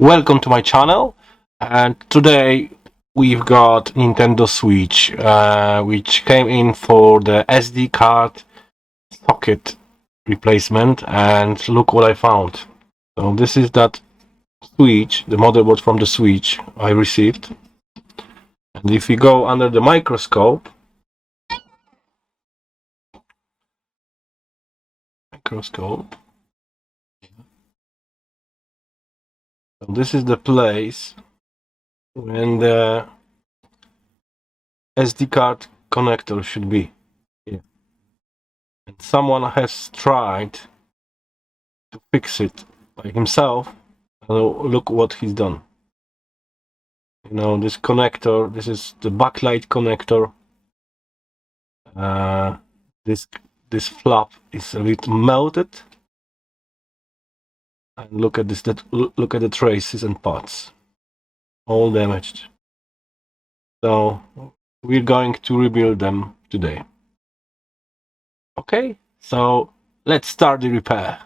Welcome to my channel, and today we've got Nintendo Switch, which came in for the SD card socket replacement, and look what I found. So this is that Switch, the motherboard from the Switch I received, and if we go under the microscope, so this is the place when the SD card connector should be. Yeah. And someone has tried to fix it by himself. Look what he's done. This connector, this is the backlight connector. This flap is a bit melted. And look at this, look at the traces and parts. All damaged. So we're going to rebuild them today. Okay, so let's start the repair.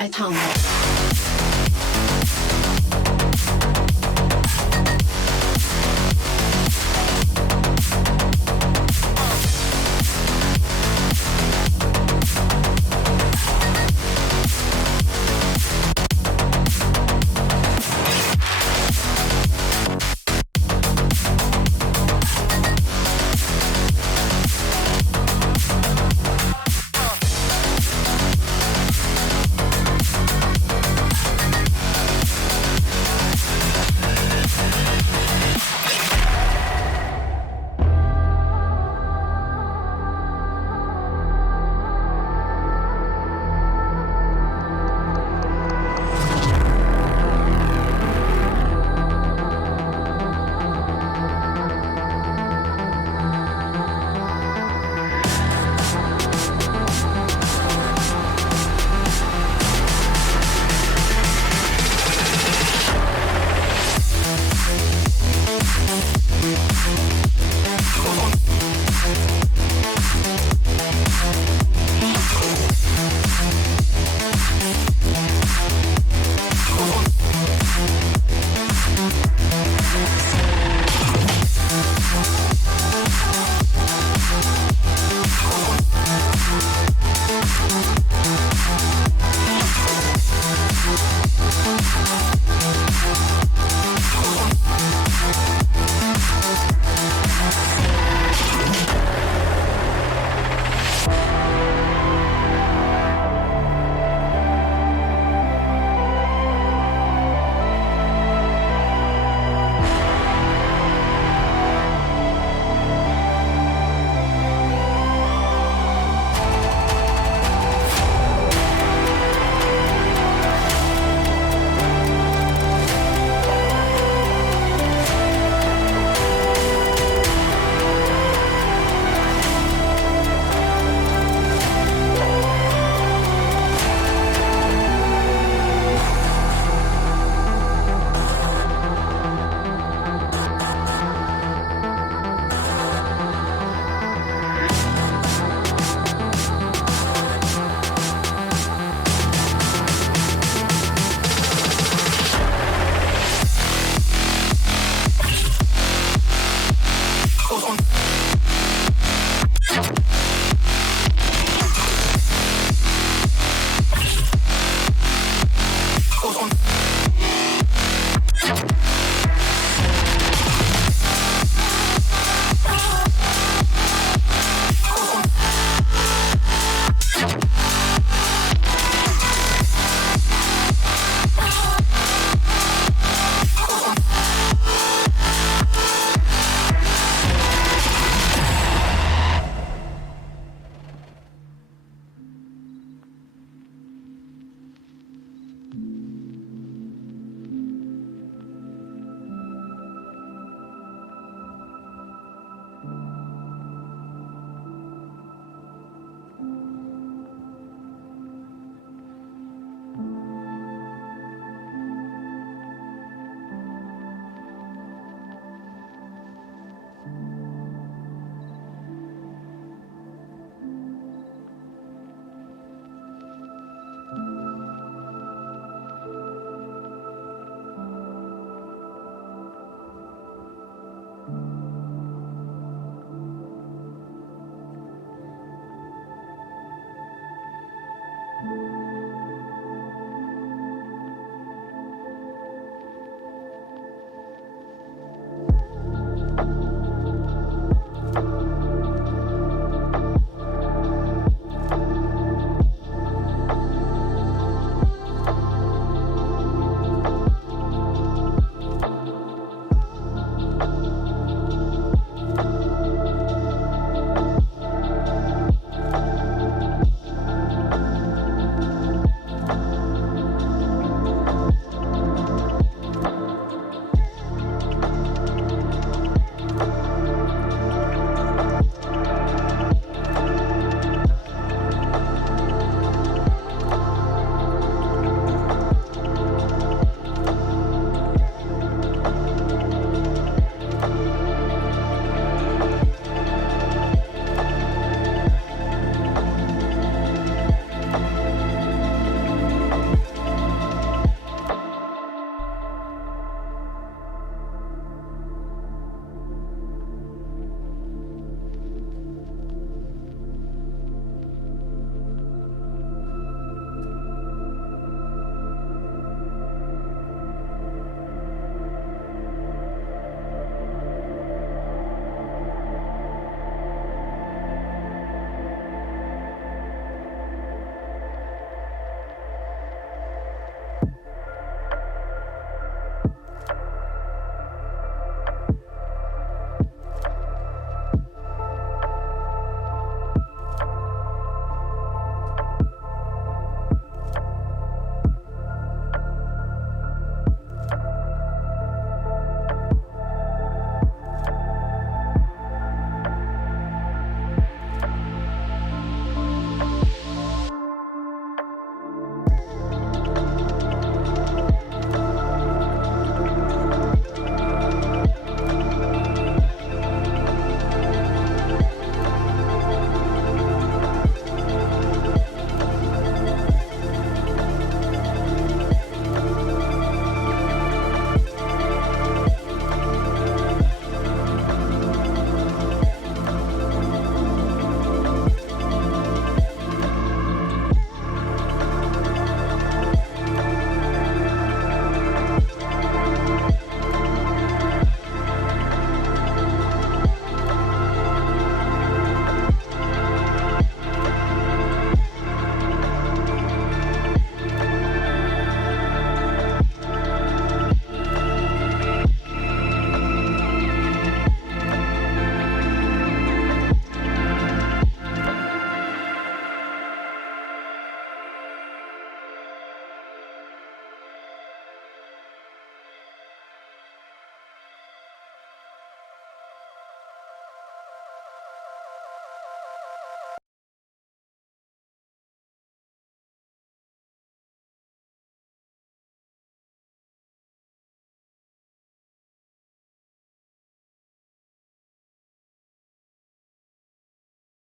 attendre.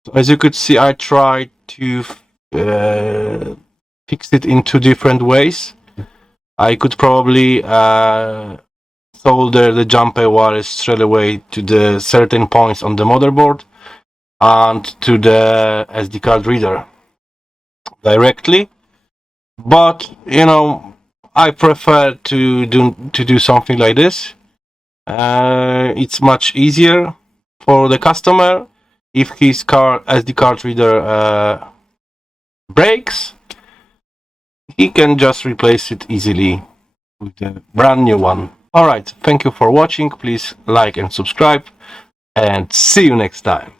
So as you could see, I tried to fix it in two different ways. I could probably solder the jumper wires straight away to the certain points on the motherboard and to the SD card reader directly, but I prefer to do something like this. It's much easier for the customer. If his SD card reader breaks, he can just replace it easily with a brand new one. Alright, thank you for watching. Please like and subscribe, and see you next time.